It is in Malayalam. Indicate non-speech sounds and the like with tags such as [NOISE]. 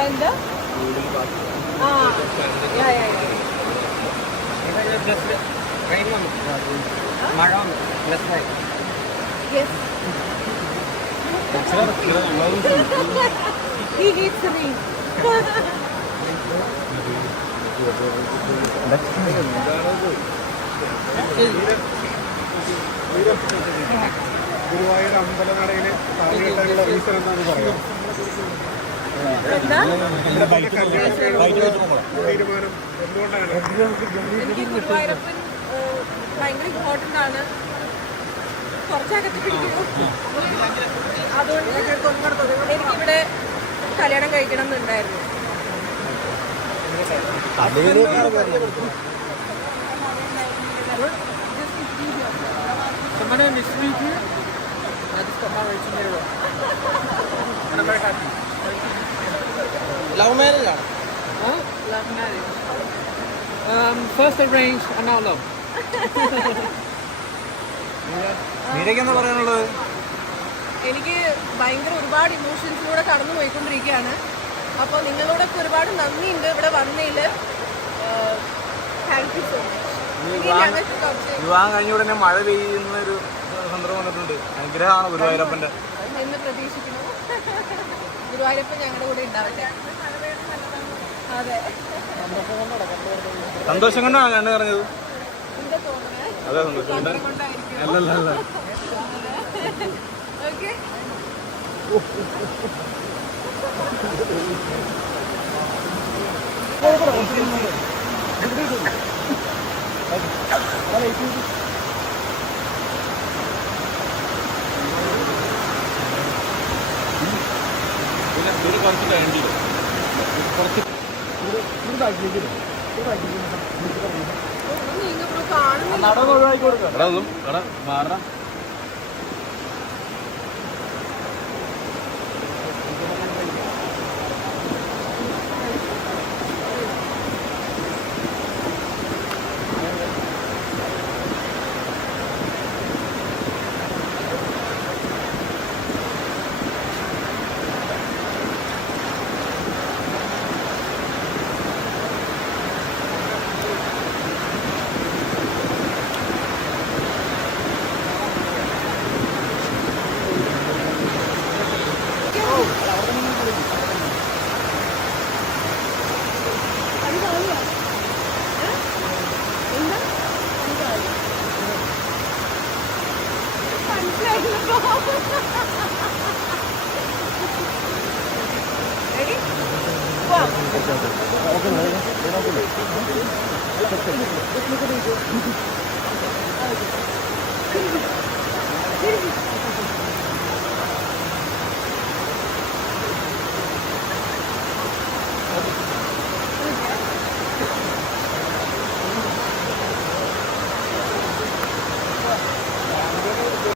എന്താ ആ യാ യാ മഴ he needs ഗുരുവായൂർ അമ്പലനടയിലെ താലികെട്ടാനുള്ള റീസൺ എന്താണെന്ന് പറയാം എനിക്ക് ഗുരുവായൂരപ്പൻ ഭയങ്കര ഇമ്പോർട്ടന്റ് ആണ്. കുറച്ചകത്ത് പിടിക്കുന്നു അതുകൊണ്ട് എനിക്കിവിടെ കല്യാണം കഴിക്കണം എന്നുണ്ടായിരുന്നു in this week here? I just got married [LAUGHS] Love marriage ആണ്. Huh? Love marriage. Um, first arranged and now love. [LAUGHS] നീരയ്ക്ക് എന്താ പറയാനുള്ളത്? എനിക്ക് ഭയങ്കര ഒരുപാട് ഇമോഷൻസിലൂടെ കടന്നു പോയിക്കൊണ്ടിരിക്കുകയാണ്. അപ്പോൾ നിങ്ങളോടൊക്കെ ഒരുപാട് നന്ദിയുണ്ട് ഇവിടെ വന്നതിൽ താങ്ക് യു സോ മച്ച് വിവാഹം കഴിഞ്ഞ ഉടനെ മഴ പെയ്യുന്ന ഒരു സന്ദർഭം വന്നിട്ടുണ്ട്. അനുഗ്രഹമാണ് ഗുരുവായൂരപ്പന്റെ എന്ന് പ്രതീക്ഷിക്കുന്നു. ഗുരുവായൂരപ്പൻ ഞങ്ങളുടെ കൂടെ ഉണ്ടാവട്ടെ. അതെ. സന്തോഷം കൊണ്ടാണ് ഞാൻ പറഞ്ഞത് അതെ സന്തോഷം കൊണ്ട്. കൊണ്ടായിരിക്കും അല്ലല്ല അല്ല ഓക്കെ. കുറച്ച് വേണ്ടി നിങ്ങൾ കാണുന്നില്ല. നട ഒഴിവാക്കി കൊടുക്കാം. എടാ ഒന്നും എടാ മാറണം. 여기? 우와.